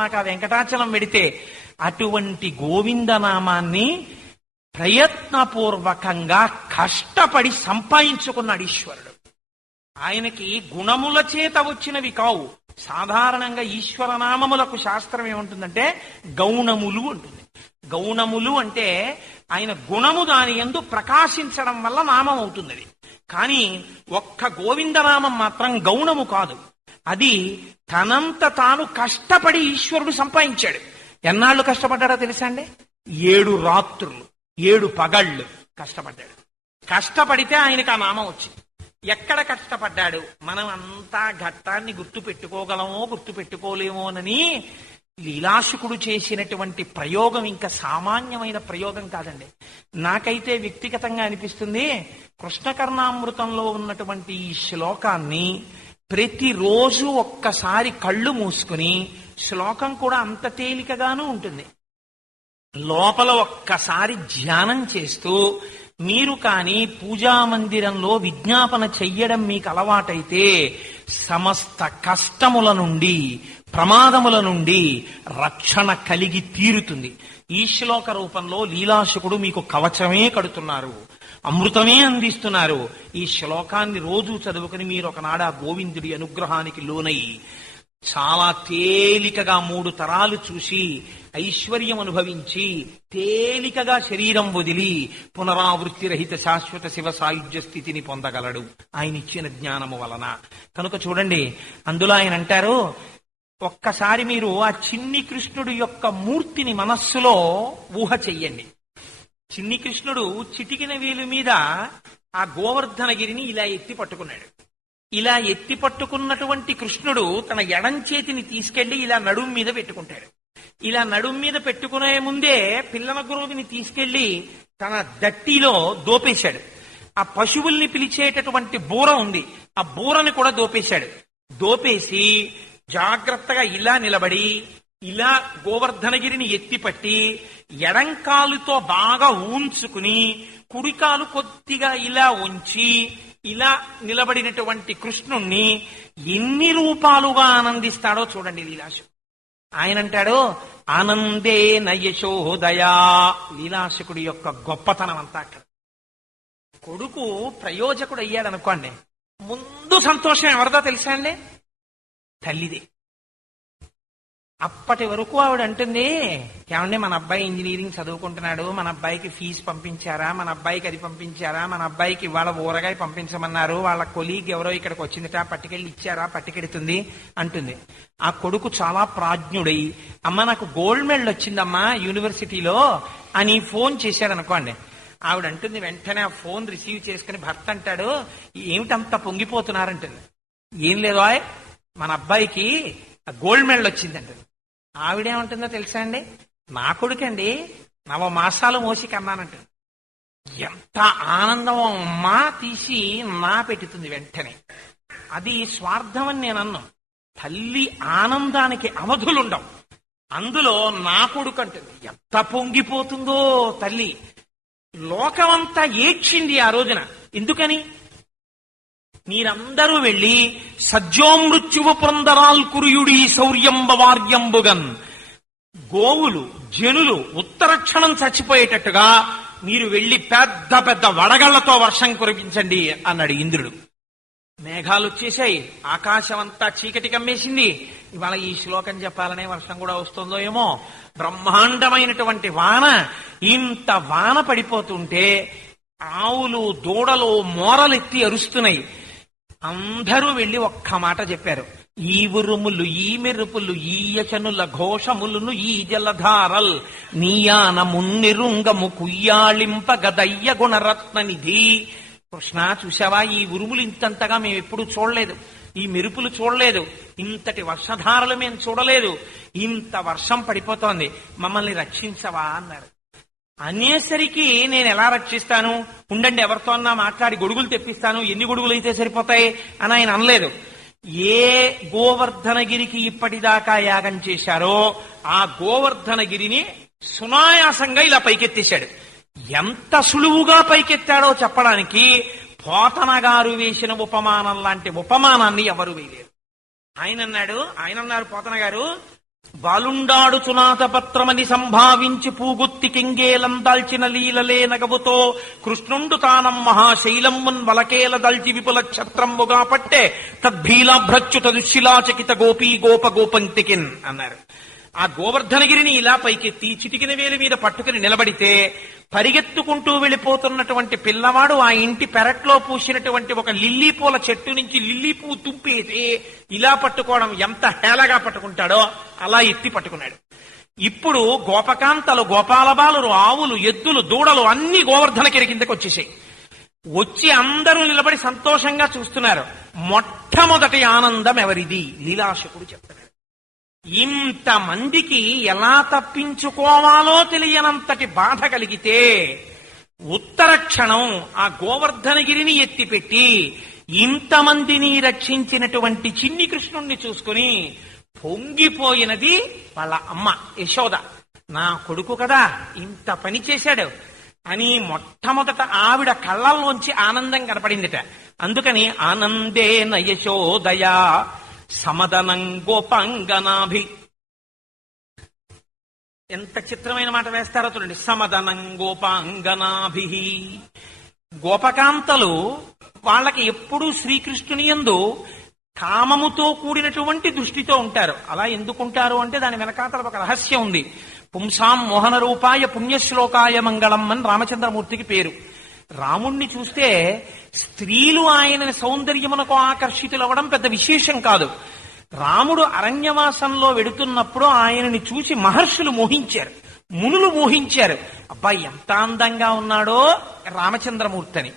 నాకు ఆ వెంకటాచలం పెడితే అటువంటి గోవిందనామాన్ని ప్రయత్నపూర్వకంగా కష్టపడి సంపాదించుకున్నాడు ఈశ్వరుడు. ఆయనకి గుణముల చేత వచ్చినవి కావు. సాధారణంగా ఈశ్వరనామములకు శాస్త్రం ఏముంటుందంటే గౌణములు ఉంటుంది గౌణములు అంటే ఆయన గుణము దాని ఎందు ప్రకాశించడం వల్ల నామం అవుతుంది అది కానీ ఒక్క గోవిందనామం మాత్రం గౌణము కాదు. అది తనంత తాను కష్టపడి ఈశ్వరుడు సంపాదించాడు. ఎన్నాళ్ళు కష్టపడ్డాడో తెలుసా అండి? ఏడు రాత్రులు ఏడు పగళ్ళు కష్టపడ్డాడు. కష్టపడితే ఆయనకు ఆ నామం వచ్చింది. ఎక్కడ కష్టపడ్డాడు? మనం అంతా ఘట్టాన్ని గుర్తు పెట్టుకోగలమో గుర్తు పెట్టుకోలేమోనని లీలాశుకుడు చేసినటువంటి ప్రయోగం ఇంకా సామాన్యమైన ప్రయోగం కాదండి. నాకైతే వ్యక్తిగతంగా అనిపిస్తుంది కృష్ణకర్ణామృతంలో ఉన్నటువంటి ఈ శ్లోకాన్ని ప్రతిరోజు ఒక్కసారి కళ్ళు మూసుకుని శ్లోకం కూడా అంత తేలికగానూ ఉంటుంది. లోపల ఒక్కసారి ధ్యానం చేస్తూ మీరు కానీ పూజా మందిరంలో విజ్ఞాపన చెయ్యడం మీకు అలవాటైతే సమస్త కష్టముల నుండి ప్రమాదముల నుండి రక్షణ కలిగి తీరుతుంది. ఈ శ్లోక రూపంలో లీలాశకుడు మీకు కవచమే కడుతున్నారు. అమృతమే అందిస్తున్నారు. ఈ శ్లోకాన్ని రోజు చదువుకుని మీరు ఒకనాడు ఆ గోవిందుడి అనుగ్రహానికి లోనై చాలా తేలికగా మూడు తరాలు చూసి ఐశ్వర్యం అనుభవించి తేలికగా శరీరం వదిలి పునరావృత్తి రహిత శాశ్వత శివ సాయుధ్య స్థితిని పొందగలడు. ఆయన ఇచ్చిన జ్ఞానము వలన. కనుక చూడండి అందులో ఆయన అంటారు ఒక్కసారి మీరు ఆ చిన్ని కృష్ణుడు యొక్క మూర్తిని మనస్సులో ఊహ చెయ్యండి. చిన్ని కృష్ణుడు చిటికిన వేలు మీద ఆ గోవర్ధనగిరిని ఇలా ఎత్తి పట్టుకున్నాడు. ఇలా ఎత్తి పట్టుకున్నటువంటి కృష్ణుడు తన ఎడం చేతిని తీసుకెళ్ళి ఇలా నడుం మీద పెట్టుకుంటాడు. ఇలా నడుం మీద పెట్టుకునే ముందే పిల్లల గురువుని తీసుకెళ్ళి తన దట్టిలో దోపేశాడు. ఆ పశువుల్ని పిలిచేటటువంటి బూర ఉంది. ఆ బూరని కూడా దోపేశాడు. దోపేసి జాగ్రత్తగా ఇలా నిలబడి ఇలా గోవర్ధనగిరిని ఎత్తిపట్టి ఎడంకాలుతో బాగా ఊంచుకుని కుడికాలు కొద్దిగా ఇలా ఉంచి ఇలా నిలబడినటువంటి కృష్ణుణ్ణి ఎన్ని రూపాలుగా ఆనందిస్తాడో చూడండి లీలాశు. ఆయన అంటాడు ఆనందే నయశోదయా లీలాశకుడి యొక్క గొప్పతనం అంతా అక్కడ. కొడుకు ప్రయోజకుడు అయ్యాడు అనుకోండి ముందు సంతోషం ఎవరిదో తెలుసా అండి? తల్లిదే. అప్పటి వరకు ఆవిడ అంటుంది ఏమండి మన అబ్బాయి ఇంజనీరింగ్ చదువుకుంటున్నాడు మన అబ్బాయికి ఫీజు పంపించారా మన అబ్బాయికి అది పంపించారా మన అబ్బాయికి ఇవాళ ఊరగాయ పంపించమన్నారు వాళ్ళ కొలీగ్ ఎవరో ఇక్కడికి వచ్చిందిట పట్టుకెళ్ళి ఇచ్చారా పట్టుకెడుతుంది అంటుంది. ఆ కొడుకు చాలా ప్రాజ్ఞుడై అమ్మ నాకు గోల్డ్ మెడల్ వచ్చిందమ్మా యూనివర్సిటీలో అని ఫోన్ చేశారనుకోండి ఆవిడ అంటుంది వెంటనే ఆ ఫోన్ రిసీవ్ చేసుకుని భర్త అంటాడు ఏమిటంత పొంగిపోతున్నారంటుంది ఏం లేదో మన అబ్బాయికి గోల్డ్ మెడల్ వచ్చిందంటుంది ఆవిడేమంటుందో తెలుసా అండి? నా కొడుకండి నవ మాసాలు మోసి కన్నానంట ఎంత ఆనందం అమ్మా తీసి నా పెట్టుతుంది వెంటనే. అది స్వార్థం అని నేను అన్నాను తల్లి ఆనందానికి అవధులుండవు. అందులో నా కొడుకు అంటుంది ఎంత పొంగిపోతుందో తల్లి. లోకమంతా ఏడ్చింది ఆ రోజున. ఎందుకని? మీరందరూ వెళ్ళి సజ్జోమృత్యువు పురందరాల్కురుయుడి కురుయుడి శౌర్యంబవార్యంబుగన్ గోవులు జనులు ఉత్తరక్షణం చచ్చిపోయేటట్టుగా మీరు వెళ్ళి పెద్ద పెద్ద వడగళ్ళతో వర్షం కురిపించండి అన్నాడు ఇంద్రుడు. మేఘాలు వచ్చేసాయి ఆకాశం అంతా చీకటి కమ్మేసింది. ఇవాళ ఈ శ్లోకం చెప్పాలనే వర్షం కూడా వస్తుందో ఏమో. బ్రహ్మాండమైనటువంటి వాన. ఇంత వాన పడిపోతుంటే ఆవులు దూడలు మోరలెత్తి అరుస్తున్నాయి. అందరూ వెళ్ళి ఒక్క మాట చెప్పారు. ఈ ఉరుములు ఈ మెరుపులు ఈ యచనుల ఘోషములను ఈ జలధారల్ నీయాన మున్నిరుంగము కుయ్యాళింప గదయ్య గుణరత్న నిధి కృష్ణ చూసావా ఈ ఉరుములు ఇంతంతగా మేము ఎప్పుడు చూడలేదు. ఈ మెరుపులు చూడలేదు. ఇంతటి వర్షధారలు మేము చూడలేదు. ఇంత వర్షం పడిపోతోంది. మమ్మల్ని రక్షించవా? అన్నారు. అనేసరికి నేను ఎలా రక్షిస్తాను? ఉండండి ఎవరితో అన్నా మాట్లాడి గొడుగులు తెప్పిస్తాను. ఎన్ని గొడుగులు అయితే సరిపోతాయి అని ఆయన అనలేదు. ఏ గోవర్ధనగిరికి ఇప్పటిదాకా యాగం చేశారో ఆ గోవర్ధనగిరిని సునాయాసంగా ఇలా పైకెత్తేశాడు. ఎంత సులువుగా పైకెత్తాడో చెప్పడానికి పోతన గారు వేసిన ఉపమానం లాంటి ఉపమానాన్ని ఎవరు వేయలేరు ఆయన అన్నాడు ఆయన అన్నారు పోతన గారు బాలుండాడు చునాథపత్రమని సంభావించి పూగుత్తి కింగేలం లీలలే నగవుతో కృష్ణుండు తానం మహాశైలమ్మున్ వలకేల దల్చి విపుల ఛత్రంబుగా పట్టే తద్భీలాభ్రచ్యుత దుశ్శిలాచకిత గోపీ గోప గోపంతికిన్ అన్నారు. ఆ గోవర్ధనగిరిని ఇలా పైకెత్తి చిటికిన వేలి మీద పట్టుకుని నిలబడితే పరిగెత్తుకుంటూ వెళ్ళిపోతున్నటువంటి పిల్లవాడు ఆ ఇంటి పెరట్లో పూసినటువంటి ఒక లిల్లీ పూల చెట్టు నుంచి లిల్లీ పువ్వు తుంపేసి ఇలా పట్టుకోవడం ఎంత హేళగా పట్టుకుంటాడో అలా ఎత్తి పట్టుకున్నాడు. ఇప్పుడు గోపకాంతలు గోపాలబాలు ఆవులు ఎద్దులు దూడలు అన్ని గోవర్ధనగిరి కిందకి వచ్చేసాయి. వచ్చి అందరూ నిలబడి సంతోషంగా చూస్తున్నారు. మొట్టమొదటి ఆనందం ఎవరిది? లీలాశకుడు చెప్తున్నాడు. ఇంతమందికి ఎలా తప్పించుకోవాలో తెలియనంతటి బాధ కలిగితే ఉత్తర క్షణం ఆ గోవర్ధనగిరిని ఎత్తిపెట్టి ఇంతమందిని రక్షించినటువంటి చిన్ని కృష్ణుణ్ణి చూసుకుని పొంగిపోయినది వాళ్ళ అమ్మ యశోద. నా కొడుకు కదా ఇంత పని చేశాడు అని మొట్టమొదట ఆవిడ కళ్ళల్లోంచి ఆనందం కనపడిందిట. అందుకని ఆనందే నయశోదయా సమదనం గోపాంగనాభి. ఎంత చిత్రమైన మాట వేస్తారో చూడండి. సమదనం గోపాంగనాభి. గోపకాంతలు వాళ్ళకి ఎప్పుడూ శ్రీకృష్ణుని యందు కామముతో కూడినటువంటి దృష్టితో ఉంటారు. అలా ఎందుకుంటారు అంటే దాని వెనకాతల ఒక రహస్యం ఉంది. పుంసాం మోహన రూపాయ పుణ్యశ్లోకాయ మంగళం అని రామచంద్రమూర్తికి పేరు. రాముణ్ణి చూస్తే స్త్రీలు ఆయన సౌందర్యమునకు ఆకర్షితులవ్వడం పెద్ద విశేషం కాదు. రాముడు అరణ్యవాసంలో వెడుతున్నప్పుడు ఆయనని చూసి మహర్షులు మోహించారు. మునులు మోహించారు. అబ్బాయి ఎంత అందంగా ఉన్నాడో రామచంద్రమూర్తి అని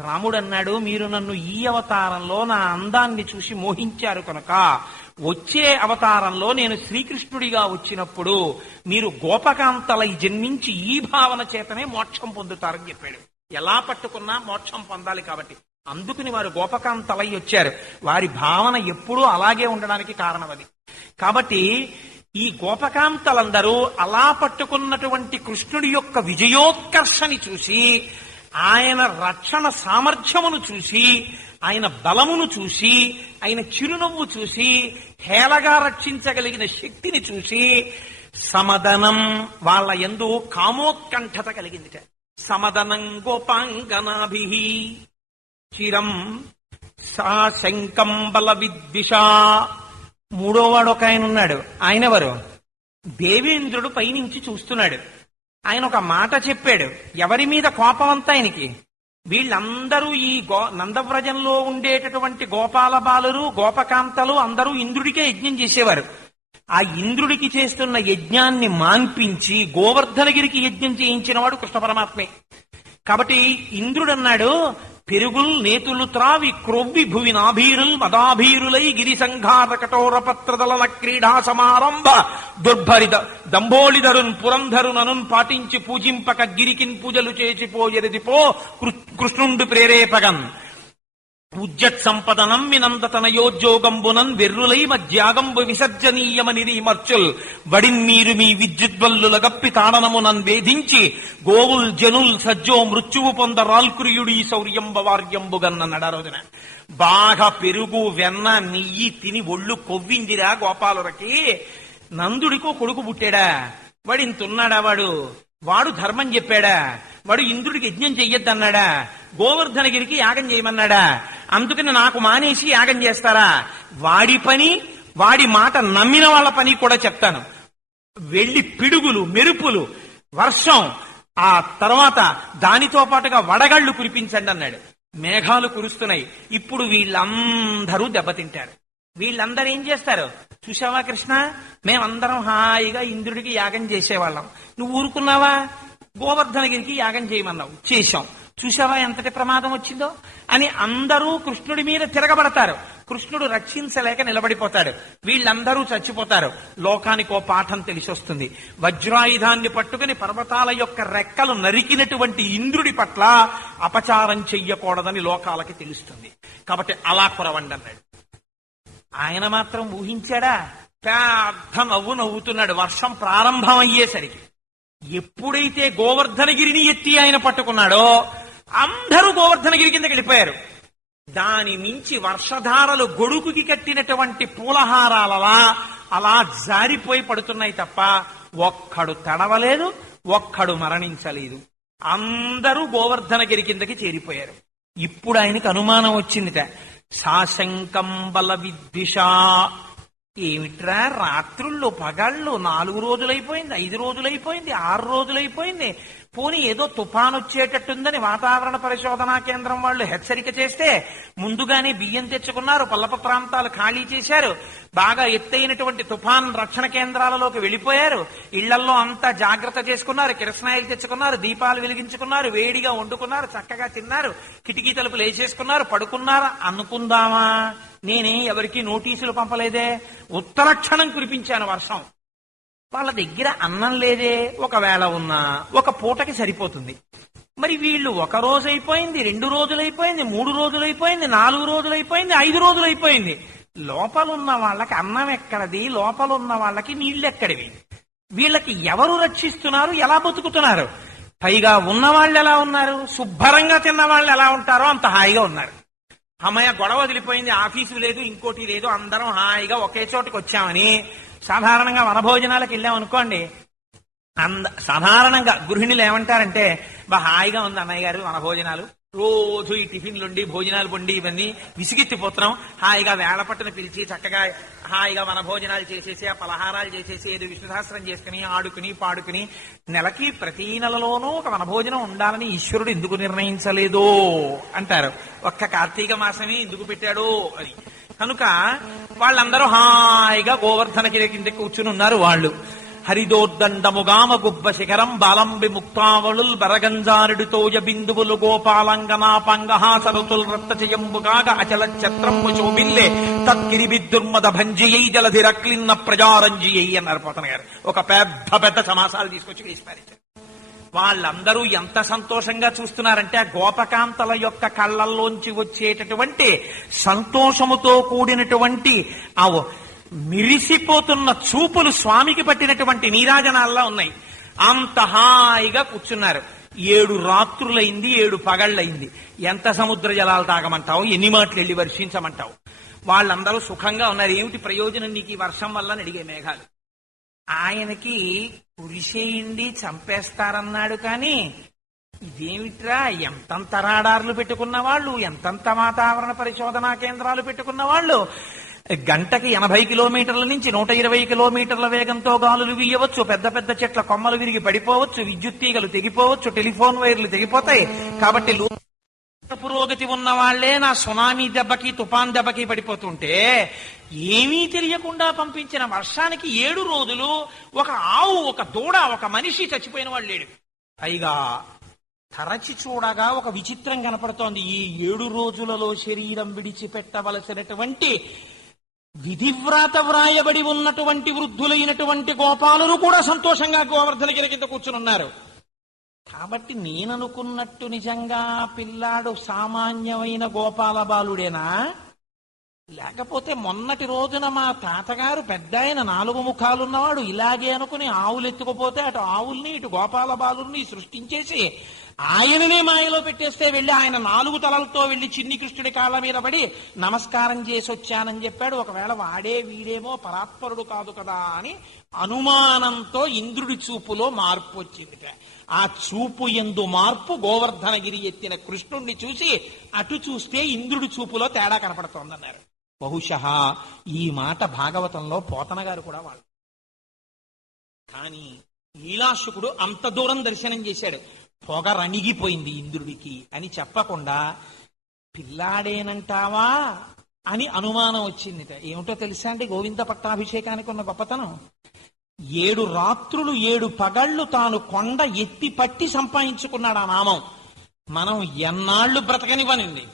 రాముడు అన్నాడు మీరు నన్ను ఈ అవతారంలో నా అందాన్ని చూసి మోహించారు కనుక వచ్చే అవతారంలో నేను శ్రీకృష్ణుడిగా వచ్చినప్పుడు మీరు గోపకాంతలై జన్మించి ఈ భావన చేతనే మోక్షం పొందుతారని చెప్పాడు. ఎలా పట్టుకున్నా మోక్షం పొందాలి కాబట్టి. అందుకుని వారు గోపకాంతలై వచ్చారు. వారి భావన ఎప్పుడూ అలాగే ఉండడానికి కారణం అది. కాబట్టి ఈ గోపకాంతలందరూ అలా పట్టుకున్నటువంటి కృష్ణుడి యొక్క విజయోత్కర్షని చూసి ఆయన రక్షణ సామర్థ్యమును చూసి ఆయన బలమును చూసి ఆయన చిరునవ్వు చూసి హేళగా రక్షించగలిగిన శక్తిని చూసి సమదనం వాళ్ళ ఎందు కామోత్కంఠత కలిగిందిట. సమదనం గోపాంగనాభి. చిరం సా శంకం బల విద్విష. మూడోవాడు ఒక ఆయన ఉన్నాడు. ఆయన ఎవరు? దేవేంద్రుడు పైనుంచి చూస్తున్నాడు. ఆయన ఒక మాట చెప్పాడు. ఎవరి మీద కోపం అంతా ఆయనకి? వీళ్ళందరూ ఈ గో నందవ్రజంలో ఉండేటటువంటి గోపాల బాలురు గోపకాంతలు అందరూ ఇంద్రుడికే యజ్ఞం చేసేవారు. ఆ ఇంద్రుడికి చేస్తున్న యజ్ఞాన్ని మాన్పించి గోవర్ధనగిరికి యజ్ఞం చేయించిన వాడు కృష్ణ పరమాత్మే. కాబట్టి ఇంద్రుడు అన్నాడు పెరుగుల్ నేతులు త్రావి క్రొవ్వి భువి నాభీరుల్ మదాభీరులై గిరి సంఘార కఠోర పత్రదలన క్రీడా సమారంభ దుర్భరిద దంభోళిధరున్ పురంధరుననున్ పాటించి పూజింపక గిరికిన్ పూజలు చేసిపోయెరిదిపో కృష్ణుండు ప్రేరేపగన్. ఉజ్జత్ సంపదనం వినందతనయోద్యోగంబునన్ వెర్రులై మధ్యాగంబు విసర్జనీయమని మర్చుల్ వడిన్ మీరు మీ విద్యుద్వల్లుల గప్పి తాడనమునన్ వేధించి గోవుల్ జనుల్ సజ్జో మృత్యువు పొంద రాల్కురియుడి శౌర్యంబ వార్యంబుగన్న రోజున బాగా పెరుగు వెన్న నెయ్యి తిని ఒళ్ళు కొవ్విందిరా గోపాలురకి. నందుడికో కొడుకు పుట్టాడా? వాడు ఇంతున్నాడా వాడు? వాడు ధర్మం చెప్పాడా? వాడు ఇంద్రుడికి యజ్ఞం చెయ్యొద్దన్నాడా? గోవర్ధనగిరికి యాగం చేయమన్నాడా? అందుకని నాకు మానేసి యాగం చేస్తారా? వాడి పని వాడి మాట నమ్మిన వాళ్ళ పని కూడా చెప్తాను. వెళ్ళి పిడుగులు మెరుపులు వర్షం ఆ తర్వాత దానితో పాటుగా వడగళ్ళు కురిపించండి అన్నాడు. మేఘాలు కురుస్తున్నాయి. ఇప్పుడు వీళ్ళందరూ దెబ్బతింటారు. వీళ్ళందరూ ఏం చేస్తారు? చూసావా కృష్ణ? మేమందరం హాయిగా ఇంద్రుడికి యాగం చేసేవాళ్ళం. నువ్వు ఊరుకున్నావా? గోవర్ధనగిరికి యాగం చేయమన్నావు. చేశాం. చూసావా ఎంతటి ప్రమాదం వచ్చిందో? అని అందరూ కృష్ణుడి మీద తిరగబడతారు. కృష్ణుడు రక్షించలేక నిలబడిపోతాడు. వీళ్ళందరూ చచ్చిపోతారు. లోకానికో పాఠం తెలిసి వస్తుంది వజ్రాయుధాన్ని పట్టుకుని పర్వతాల యొక్క రెక్కలు నరికినటువంటి ఇంద్రుడి పట్ల అపచారం చెయ్యకూడదని లోకాలకి తెలుస్తుంది. కాబట్టి అలా కురవండి అన్నాడు ఆయన మాత్రం ఊహించాడా? పెద్ద నవ్వు నవ్వుతున్నాడు. వర్షం ప్రారంభం అయ్యేసరికి ఎప్పుడైతే గోవర్ధనగిరిని ఎత్తి ఆయన పట్టుకున్నాడో అందరూ గోవర్ధనగిరి కిందకి వెళ్ళిపోయారు. దాని నుంచి వర్షధారలు గొడుగుకి కట్టినటువంటి పూలహారాలలా అలా జారిపోయి పడుతున్నాయి తప్ప ఒక్కడు తడవలేదు ఒక్కడు మరణించలేదు. అందరూ గోవర్ధనగిరి కిందకి చేరిపోయారు. ఇప్పుడు ఆయనకు అనుమానం వచ్చిందిట సాశంకం బల ఏమిట్రా? రాత్రుల్లో పగళ్ళు నాలుగు రోజులైపోయింది ఐదు రోజులైపోయింది ఆరు రోజులైపోయింది. పోనీ ఏదో తుఫాన్ వచ్చేటట్టుందని వాతావరణ పరిశోధనా కేంద్రం వాళ్ళు హెచ్చరిక చేస్తే ముందుగానే బియ్యం తెచ్చుకున్నారు పల్లప ప్రాంతాలు ఖాళీ చేశారు. బాగా ఎత్తైనటువంటి తుఫాన్ రక్షణ కేంద్రాలలోకి వెళ్ళిపోయారు. ఇళ్ళల్లో అంతా జాగ్రత్త చేసుకున్నారు కిరసనాయిలు తెచ్చుకున్నారు దీపాలు వెలిగించుకున్నారు వేడిగా వండుకున్నారు చక్కగా తిన్నారు కిటికీ తలుపులు వేసేసుకున్నారు పడుకున్నారా? అనుకుందామా? నేనే ఎవరికి నోటీసులు పంపలేదే. ఉత్తరక్షణం కురిపించాను వర్షం. వాళ్ళ దగ్గర అన్నం లేదే. ఒకవేళ ఉన్నా ఒక పూటకి సరిపోతుంది. మరి వీళ్ళు ఒక రోజు అయిపోయింది రెండు రోజులైపోయింది మూడు రోజులైపోయింది నాలుగు రోజులైపోయింది ఐదు రోజులైపోయింది లోపలున్న వాళ్ళకి అన్నం ఎక్కడది? లోపలున్న వాళ్ళకి నీళ్ళు ఎక్కడివి? వీళ్ళకి ఎవరు రక్షిస్తున్నారు? ఎలా బతుకుతున్నారు? పైగా ఉన్న వాళ్ళు ఎలా ఉన్నారు? శుభ్రంగా తిన్న వాళ్ళు ఎలా ఉంటారో అంత హాయిగా ఉన్నారు. అమ్మయ్య గొడవ వదిలిపోయింది ఆఫీసు లేదు ఇంకోటి లేదు అందరం హాయిగా ఒకే చోటుకి వచ్చామని సాధారణంగా వనభోజనాలకు వెళ్ళాం అనుకోండి. అంద సాధారణంగా గృహిణులు ఏమంటారంటే బా హాయిగా ఉంది అన్నయ్య గారు వనభోజనాలు. రోజు ఈ టిఫిన్లు ఉండి భోజనాలు వండి ఇవన్నీ విసిగెత్తిపోతున్నాం. హాయిగా వేళ పిలిచి చక్కగా హాయిగా మన భోజనాలు చేసేసి ఆ పలహారాలు చేసేసి ఏదో విష్ణుశాస్త్రం చేసుకుని ఆడుకుని పాడుకుని నెలకి ప్రతి నెలలోనూ ఒక వనభోజనం ఉండాలని ఈశ్వరుడు ఎందుకు నిర్ణయించలేదో అంటారు. ఒక్క కార్తీక మాసమే ఎందుకు పెట్టాడో అని. కనుక వాళ్ళందరూ హాయిగా గోవర్ధన కింద కూర్చుని ఉన్నారు వాళ్ళు. హరిదోర్దండముగామ గుబ్బ శిఖరం బాలంబి ముక్తావళుల్ బరగంజారుడితోయ బిందువులు గోపాలంగనా పంగహాసరుతుల్ రక్తచయంబుగాగ అచల ఛత్రంబు శోభిల్లే తత్కిరిబిద్దుర్మద భంజియై జలధిరక్లిన్న ప్రజారంజియై అన్నారు పోతన గారు ఒక పెద్ద పెద్ద సమాసాలు తీసుకొచ్చి వేసి వాళ్ళందరూ ఎంత సంతోషంగా చూస్తున్నారంటే ఆ గోపకాంతల యొక్క కళ్ళల్లోంచి వచ్చేటటువంటి సంతోషముతో కూడినటువంటి ఆ మిరిసిపోతున్న చూపులు స్వామికి పట్టినటువంటి నీరాజనాల్లో ఉన్నాయి. అంత హాయిగా కూర్చున్నారు. ఏడు రాత్రులైంది ఏడు పగళ్ళయింది ఎంత సముద్ర జలాలు తాగమంటావు? ఎన్ని మాటలు వెళ్ళి వర్షించమంటావు? వాళ్ళందరూ సుఖంగా ఉన్నారు. ఏమిటి ప్రయోజనం నీకు ఈ వర్షం వల్ల అడిగే మేఘాలు? ఆయనకి కురిసేయండి చంపేస్తారన్నాడు కానీ ఇదేమిట్రా? ఎంతంత రాడార్లు పెట్టుకున్న వాళ్ళు ఎంతంత వాతావరణ పరిశోధనా కేంద్రాలు పెట్టుకున్న వాళ్ళు గంటకి ఎనభై కిలోమీటర్ల నుంచి నూట ఇరవై కిలోమీటర్ల వేగంతో గాలులు వీయవచ్చు పెద్ద పెద్ద చెట్ల కొమ్మలు విరిగి పడిపోవచ్చు విద్యుత్ తీగలు తెగిపోవచ్చు టెలిఫోన్ వైర్లు తెగిపోతాయి. కాబట్టి పురోగతి ఉన్న వాళ్ళే నా సునామీ దెబ్బకి తుఫాన్ దెబ్బకి పడిపోతుంటే ఏమీ తెలియకుండా పంపించిన వర్షానికి ఏడు రోజులు ఒక ఆవు ఒక దూడ ఒక మనిషి చచ్చిపోయిన వాళ్ళు లేడు. పైగా తరచి చూడగా ఒక విచిత్రం కనపడుతోంది. ఈ ఏడు రోజులలో శరీరం విడిచిపెట్టవలసినటువంటి విధివ్రాత వ్రాయబడి ఉన్నటువంటి వృద్ధులైనటువంటి గోపాలులు కూడా సంతోషంగా గోవర్ధనగిరి కింద కూర్చుని ఉన్నారు కాబట్టి నేననుకున్నట్టు నిజంగా పిల్లాడు సామాన్యమైన గోపాల బాలుడేనా లేకపోతే మొన్నటి రోజున మా తాతగారు పెద్ద ఆయన నాలుగు ముఖాలున్నవాడు ఇలాగే అనుకుని ఆవులు ఎత్తుకుపోతే అటు ఆవుల్ని ఇటు గోపాల బాలుల్ని సృష్టించేసి ఆయననే మాయలో పెట్టేస్తే వెళ్ళి ఆయన నాలుగు తలలతో వెళ్ళి చిన్ని కృష్ణుడి కాళ్ళ మీద పడి నమస్కారం చేసి వచ్చానని చెప్పాడు. ఒకవేళ వాడే వీడేమో పరాత్పరుడు కాదు కదా అని అనుమానంతో ఇంద్రుడి చూపులో మార్పు వచ్చిందిట. ఆ చూపు ఎందు మార్పు గోవర్ధనగిరి ఎత్తిన కృష్ణుణ్ణి చూసి అటు చూస్తే ఇంద్రుడి చూపులో తేడా కనపడుతోందన్నారు. బహుశ ఈ మాట భాగవతంలో పోతన గారు కూడా వాళ్ళు. కానీ నీలాశుకుడు అంత దూరం దర్శనం చేశాడు. పొగ రణిగిపోయింది ఇంద్రుడికి అని చెప్పకుండా పిల్లాడేనంటావా? అని అనుమానం వచ్చింది ఏమిటో తెలుసా అండి గోవింద పట్టాభిషేకానికి ఉన్న గొప్పతనం? ఏడు రాత్రులు ఏడు పగళ్ళు తాను కొండ ఎత్తి పట్టి సంపాదించుకున్నాడు ఆ నామం. మనం ఎన్నాళ్ళు బ్రతకనివ్వనండి?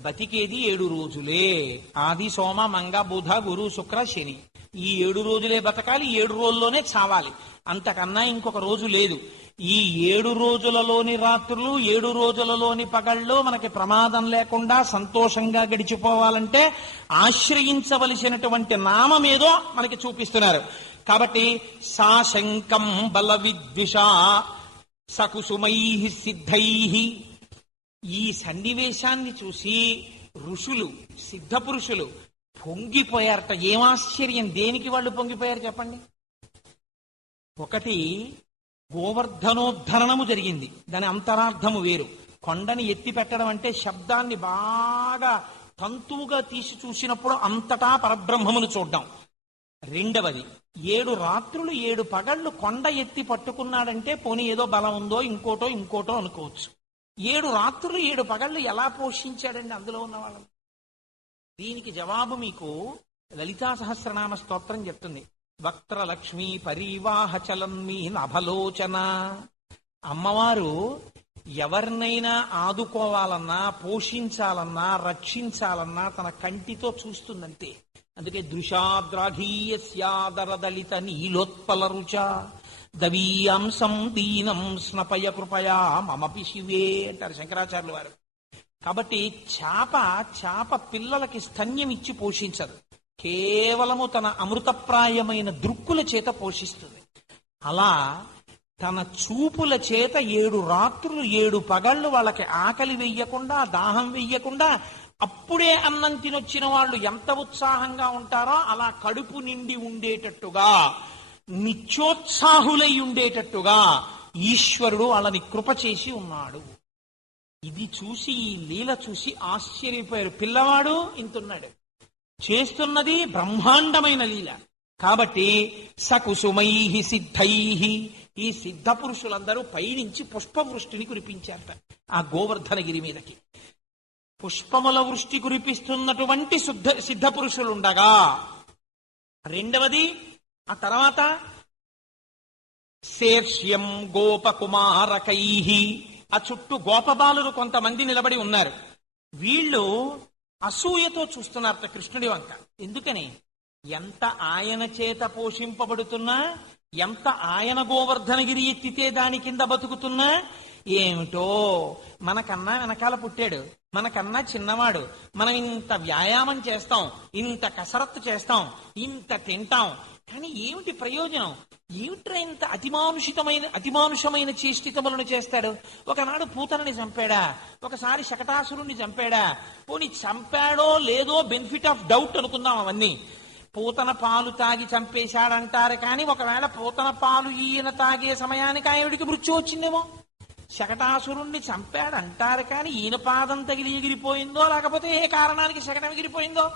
బతికేది ఏడు రోజులే. ఆది సోమ మంగ బుధ గురు శుక్ర శని. ఈ ఏడు రోజులే బతకాలి ఏడు రోజుల్లోనే చావాలి. అంతకన్నా ఇంకొక రోజు లేదు. ఈ ఏడు రోజులలోని రాత్రులు ఏడు రోజులలోని పగళ్ళు మనకి ప్రమాదం లేకుండా సంతోషంగా గడిచిపోవాలంటే ఆశ్రయించవలసినటువంటి నామమేదో మనకి చూపిస్తున్నారు. కాబట్టి సాశంకం బల విద్విష సకుసుమై సిద్ధై ఈ సన్నివేశాన్ని చూసి ఋషులు సిద్ధ పురుషులు పొంగిపోయారట. ఏమాశ్చర్యం దేనికి వాళ్ళు పొంగిపోయారు చెప్పండి? ఒకటి గోవర్ధనోద్ధరణము జరిగింది. దాని అంతరార్థము వేరు. కొండని ఎత్తి పెట్టడం అంటే శబ్దాన్ని బాగా తంతువుగా తీసి చూసినప్పుడు అంతటా పరబ్రహ్మమును చూడ్డం. రెండవది ఏడు రాత్రులు ఏడు పగళ్ళు కొండ ఎత్తి పట్టుకున్నాడంటే పోనీ ఏదో బలం ఉందో ఇంకోటో ఇంకోటో అనుకోవచ్చు. ఏడు రాత్రులు ఏడు పగళ్ళు ఎలా పోషించాడండి అందులో ఉన్న వాళ్ళని దీనికి జవాబు మీకు లలితా సహస్రనామ స్తోత్రం చెప్తుంది. వక్త్రలక్ష్మి లక్ష్మీ మీ నభలోచన. అమ్మవారు ఎవరినైనా ఆదుకోవాలన్నా పోషించాలన్నా రక్షించాలన్నా తన కంటితో చూస్తుందంతే. అందుకే దృశాద్రాఘీయస్యాదరదళిత నీలోత్పల రుచ. దవీయాంసం దీనం స్నపయ కృపయా మమపి శివే అంటారు శంకరాచార్యులు వారు. కాబట్టి చాప చాప పిల్లలకి స్తన్యం ఇచ్చి పోషించదు. కేవలము తన అమృతప్రాయమైన దృక్కుల చేత పోషిస్తుంది. అలా తన చూపుల చేత ఏడు రాత్రులు ఏడు పగళ్ళు వాళ్ళకి ఆకలి వెయ్యకుండా దాహం వెయ్యకుండా అప్పుడే అన్నం తినొచ్చిన వాళ్ళు ఎంత ఉత్సాహంగా ఉంటారో అలా కడుపు నిండి ఉండేటట్టుగా నిత్యోత్సాహులై ఉండేటట్టుగా ఈశ్వరుడు వాళ్ళని కృప చేసి ఉన్నాడు. ఇది చూసి ఈ లీల చూసి ఆశ్చర్యపోయారు. పిల్లవాడు ఇంతున్నాడు. చేస్తున్నది బ్రహ్మాండమైన లీల. కాబట్టి సకుసుమై సిద్ధై ఈ సిద్ధ పురుషులందరూ పైనుంచి పుష్పవృష్టిని కురిపించారట ఆ గోవర్ధనగిరి మీదకి. పుష్పముల వృష్టి కురిపిస్తున్నటువంటి శుద్ధ సిద్ధ పురుషులుండగా రెండవది ఆ తర్వాత శేర్ష్యం గోపకుమారకై ఆ చుట్టూ గోపబాలురు కొంతమంది నిలబడి ఉన్నారు. వీళ్ళు అసూయతో చూస్తున్నారట కృష్ణుడి వంక. ఎందుకని? ఎంత ఆయన చేత పోషింపబడుతున్నా ఎంత ఆయన గోవర్ధనగిరి ఎత్తితే దాని కింద బతుకుతున్నా ఏమిటో మనకన్నా వెనకాల పుట్టాడు. మనకన్నా చిన్నవాడు. మనం ఇంత వ్యాయామం చేస్తాం ఇంత కసరత్తు చేస్తాం ఇంత తింటాం కానీ ఏమిటి ప్రయోజనం? ఏమిట్రా ఇంత అతిమానుషితమైన అతిమానుషమైన చేష్టితములను చేస్తాడు? ఒకనాడు పూతనని చంపాడా? ఒకసారి శకటాసురుణ్ణి చంపాడా? పోనీ చంపాడో లేదో బెనిఫిట్ ఆఫ్ డౌట్ అనుకుందాం అవన్నీ. పూతన పాలు తాగి చంపేశాడంటారు కానీ ఒకవేళ పూతన పాలు ఈయన తాగే సమయానికి ఆవిడికి మృత్యు వచ్చిందేమో? శకటాసురుణ్ణి చంపాడంటారు కానీ ఈయన పాదం తగిలి ఎగిరిపోయిందో లేకపోతే ఏ కారణానికి శకటం ఎగిరిపోయిందో?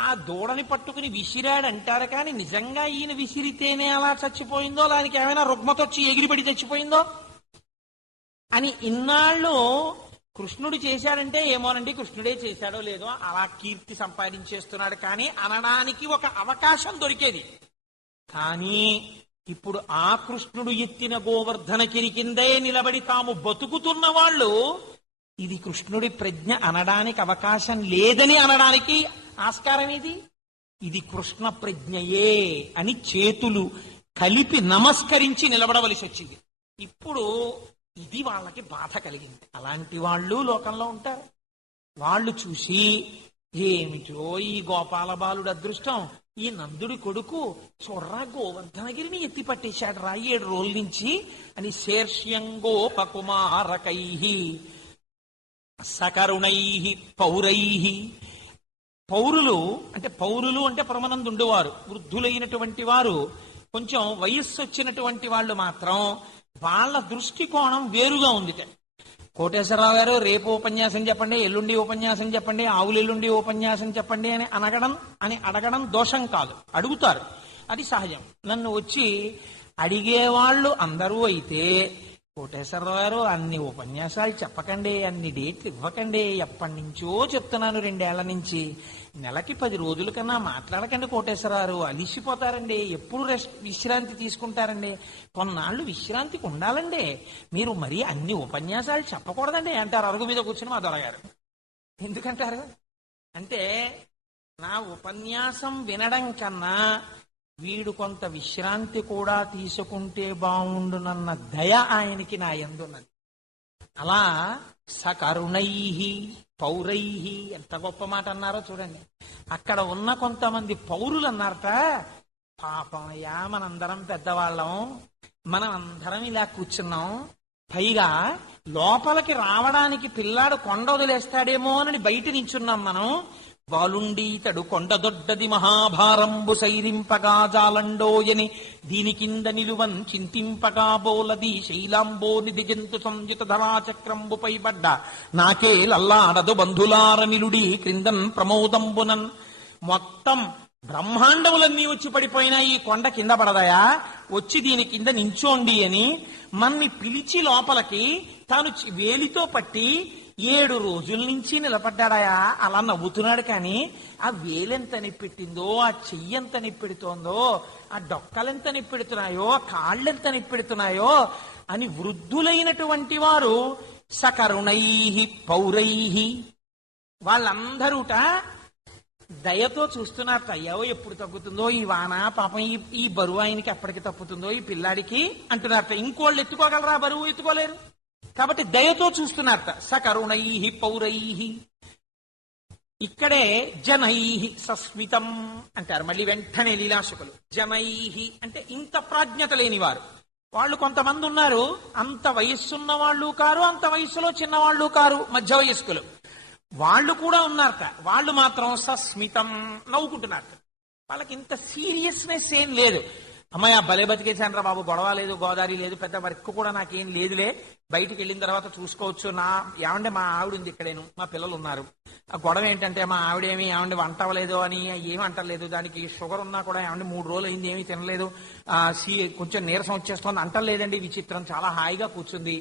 ఆ దూడని పట్టుకుని విసిరాడంటారు కానీ నిజంగా ఈయన విసిరితేనే అలా చచ్చిపోయిందో? దానికి ఏమైనా రుగ్మతొచ్చి ఎగిరిపడి చచ్చిపోయిందో? అని ఇన్నాళ్ళు కృష్ణుడు చేశాడంటే ఏమోనండి కృష్ణుడే చేశాడో లేదో అలా కీర్తి సంపాదించేస్తున్నాడు కానీ అనడానికి ఒక అవకాశం దొరికేది. కానీ ఇప్పుడు ఆ కృష్ణుడు ఎత్తిన గోవర్ధన కిరి కిందే నిలబడి తాము బతుకుతున్న వాళ్ళు ఇది కృష్ణుడి ప్రజ్ఞ అనడానికి అవకాశం లేదని అనడానికి ఆస్కారం ఇది ఇది కృష్ణ ప్రజ్ఞయే అని చేతులు కలిపి నమస్కరించి నిలబడవలసి వచ్చింది. ఇప్పుడు ఇది వాళ్ళకి బాధ కలిగింది. అలాంటి వాళ్ళు లోకంలో ఉంటారు. వాళ్ళు చూసి ఏమిటో ఈ గోపాల బాలుడు అదృష్టం? ఈ నందుడి కొడుకు చూడరా గోవర్ధనగిరిని ఎత్తి పట్టేశాడు రా ఏడు రోజుల నుంచి అని శేర్ష్యంగోపకుమారకై సకరుణై పౌరై. పౌరులు అంటే పౌరులు అంటే పరమనందు ఉండేవారు వృద్ధులైనటువంటి వారు కొంచెం వయస్సు వచ్చినటువంటి వాళ్ళు మాత్రం వాళ్ళ దృష్టికోణం వేరుగా ఉంది కోటేశ్వరరావు గారు రేపు ఉపన్యాసం చెప్పండి ఎల్లుండి ఉపన్యాసం చెప్పండి ఆవులెల్లుండి ఉపన్యాసం చెప్పండి అని అనగడం అని అడగడం దోషం కాదు. అడుగుతారు. అది సహజం. నన్ను వచ్చి అడిగేవాళ్ళు అందరూ అయితే కోటేశ్వరరావు గారు అన్ని ఉపన్యాసాలు చెప్పకండి అన్ని డేట్లు ఇవ్వకండి. ఎప్పటి నుంచో చెప్తున్నాను రెండేళ్ళ నుంచి. నెలకి పది రోజుల కన్నా మాట్లాడకండి కోటేశ్వరరావు అలిసిపోతారండి. ఎప్పుడు రెస్ట్ విశ్రాంతి తీసుకుంటారండి? కొన్నాళ్ళు విశ్రాంతికి ఉండాలండి. మీరు మరీ అన్ని ఉపన్యాసాలు చెప్పకూడదండి అంటారు. అరుగు మీద కూర్చుని మా దొరగారు. ఎందుకంటారు? అంటే నా ఉపన్యాసం వినడం కన్నా వీడు కొంత విశ్రాంతి కూడా తీసుకుంటే బాగుండునన్న దయ ఆయనకి నా ఎందున్నది. అలా సకరుణై పౌరై ఎంత గొప్ప మాట అన్నారో చూడండి. అక్కడ ఉన్న కొంతమంది పౌరులు అన్నారట పాపం అయ్యా మనందరం పెద్దవాళ్ళం. మనం అందరం ఇలా కూర్చున్నాం. పైగా లోపలికి రావడానికి పిల్లాడు కొండ వదిలేస్తాడేమో అని బయట నించున్నాం మనం. వాలుండీతడు కొండదొడ్డది మహాభారంబు సైరింపగా జాలండోయని దీని కింద నిలువన్ చింతింపగా బోలది శైలాంబో నిధి జంతు సంయుత ధరాచక్రంబుపై పడ్డ. నాకే లల్లాడదు బంధులార నిలుడి క్రిందన్ ప్రమోదంబునన్. మొత్తం బ్రహ్మాండములన్నీ వచ్చి పడిపోయినా ఈ కొండ కింద పడదయా? వచ్చి దీని కింద నించోండి అని మన్ని పిలిచి లోపలికి తాను చి- వేలితో పట్టి ఏడు రోజుల నుంచి నిలబడ్డాడాయా? అలా నవ్వుతున్నాడు కానీ ఆ వేలెంత నిప్పెట్టిందో ఆ చెయ్యి ఎంత నిప్పెడుతోందో ఆ డొక్కలెంత నిప్పెడుతున్నాయో ఆ కాళ్ళెంత నిప్పెడుతున్నాయో అని వృద్ధులైనటువంటి వారు సకరుణై పౌరై వాళ్ళందరూట దయతో చూస్తున్నారు అయ్యో ఎప్పుడు తగ్గుతుందో ఈ వాన పాపం ఈ ఈ బరువు ఆయనకి ఎప్పటికి తప్పుతుందో ఈ పిల్లాడికి అంటున్నారట. ఇంకోళ్ళు ఎత్తుకోగలరా? బరువు ఎత్తుకోలేరు. కాబట్టి దయతో చూస్తున్నారట సకరుణై పౌరై. ఇక్కడే జనై సస్మితం అంటారు. మళ్ళీ వెంటనే లీలాశకులు. జనై అంటే ఇంత ప్రాజ్ఞత లేనివారు. వాళ్ళు కొంతమంది ఉన్నారు అంత వయస్సున్న వాళ్ళు కారు అంత వయస్సులో చిన్నవాళ్ళు కారు మధ్య వయస్కులు. వాళ్ళు కూడా ఉన్నారట. వాళ్ళు మాత్రం సస్మితం నవ్వుకుంటున్నారట. వాళ్ళకి ఇంత సీరియస్నెస్ ఏం లేదు. అమ్మాయి ఆ భలే బతికేశాను రా బాబు. గొడవ లేదు గోదావరి లేదు పెద్ద వర్క్ కూడా నాకేం లేదులే. బయటికి వెళ్ళిన తర్వాత చూసుకోవచ్చు. నా ఏమంటే మా ఆవిడ ఉంది ఇక్కడేను మా పిల్లలు ఉన్నారు. ఆ గొడవ ఏంటంటే మా ఆవిడేమి ఏమండి వంట అవ్వలేదు అని ఏమి అంటలేదు. దానికి షుగర్ ఉన్నా కూడా ఏమండి మూడు రోజులు అయింది ఏమీ తినలేదు. సీ కొంచెం నీరసం వచ్చేస్తోంది అంటలేదండి విచిత్రం చాలా హాయిగా కూర్చుంది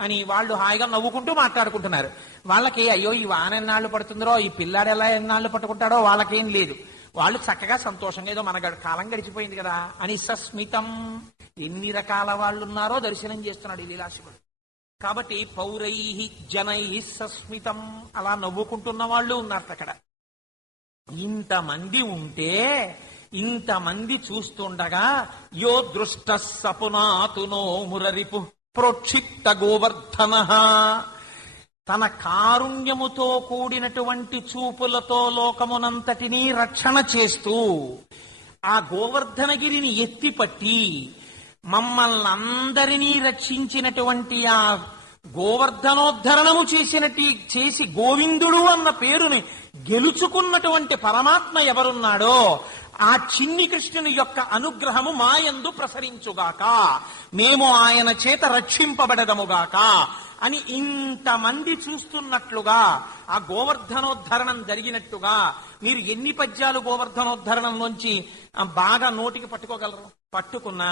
అని వాళ్ళు హాయిగా నవ్వుకుంటూ మాట్లాడుకుంటున్నారు. వాళ్ళకి అయ్యో ఈ వాన ఎన్నాళ్ళు పడుతుందో ఈ పిల్లాడు ఎలా ఎన్నాళ్ళు పట్టుకుంటాడో వాళ్ళకేం లేదు. వాళ్ళు చక్కగా సంతోషంగా ఏదో మన కాలం గడిచిపోయింది కదా అని సస్మితం ఎన్ని రకాల వాళ్ళు ఉన్నారో దర్శనం చేస్తున్నాడు ఈ లీలాశివుడు. కాబట్టి పౌరై జనై సస్మితం అలా నవ్వుకుంటున్న వాళ్ళు ఉన్నారు అక్కడ. ఇంతమంది ఉంటే ఇంతమంది చూస్తుండగా యో దృష్ట సపునాతునో మురరిపు ప్రోక్షిప్త గోవర్ధన తన కారుణ్యముతో కూడినటువంటి చూపులతో లోకమునంతటినీ రక్షణ చేస్తూ ఆ గోవర్ధనగిరిని ఎత్తిపట్టి మమ్మల్ని అందరినీ రక్షించినటువంటి ఆ గోవర్ధనోద్ధరణము చేసినటి చేసి గోవిందుడు అన్న పేరుని గెలుచుకున్నటువంటి పరమాత్మ ఎవరున్నాడో ఆ చిన్ని కృష్ణుని యొక్క అనుగ్రహము మాయందు ప్రసరించుగాక. మేము ఆయన చేత రక్షింపబడదముగాక. అని ఇంతమంది చూస్తున్నట్లుగా ఆ గోవర్ధనోద్ధరణం జరిగినట్టుగా మీరు ఎన్ని పద్యాలు గోవర్ధనోద్ధరణంలోంచి బాగా నోటికి పట్టుకోగలరు? పట్టుకున్న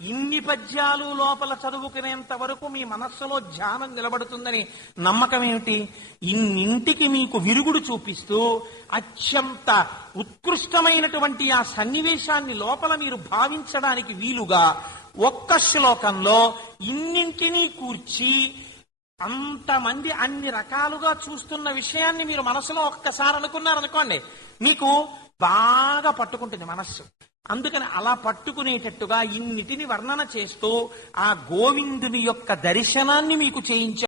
ఇన్ని పద్యాలు లోపల చదువుకునేంత వరకు మీ మనస్సులో ధ్యానం నిలబడుతుందని నమ్మకం ఏమిటి? ఇన్నింటికి మీకు విరుగుడు చూపిస్తూ అత్యంత ఉత్కృష్టమైనటువంటి ఆ సన్నివేశాన్ని లోపల మీరు భావించడానికి వీలుగా ఒక్క శ్లోకంలో ఇన్నింటినీ కూర్చి అంతమంది అన్ని రకాలుగా చూస్తున్న విషయాన్ని మీరు మనసులో ఒక్కసారి అనుకున్నారనుకోండి మీకు బాగా పట్టుకుంటుంది మనస్సు. అందుకని అలా పట్టుకునేటట్టుగా ఇన్నిటిని వర్ణన చేస్తూ ఆ గోవిందుని యొక్క దర్శనాన్ని మీకు చేయించారు